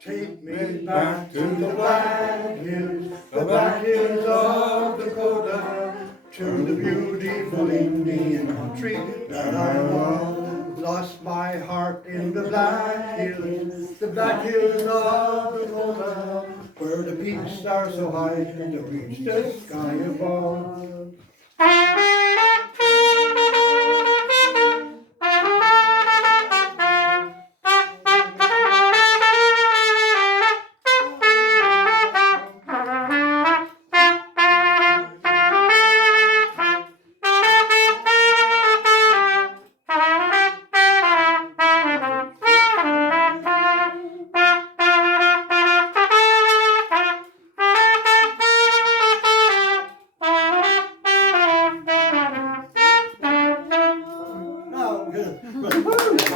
Take me back to the Black Hills of Dakota, to the beautiful Indian country that I love. Lost my heart in the Black Hills of Dakota, where the peaks are so high to reach the sky above. Now, good.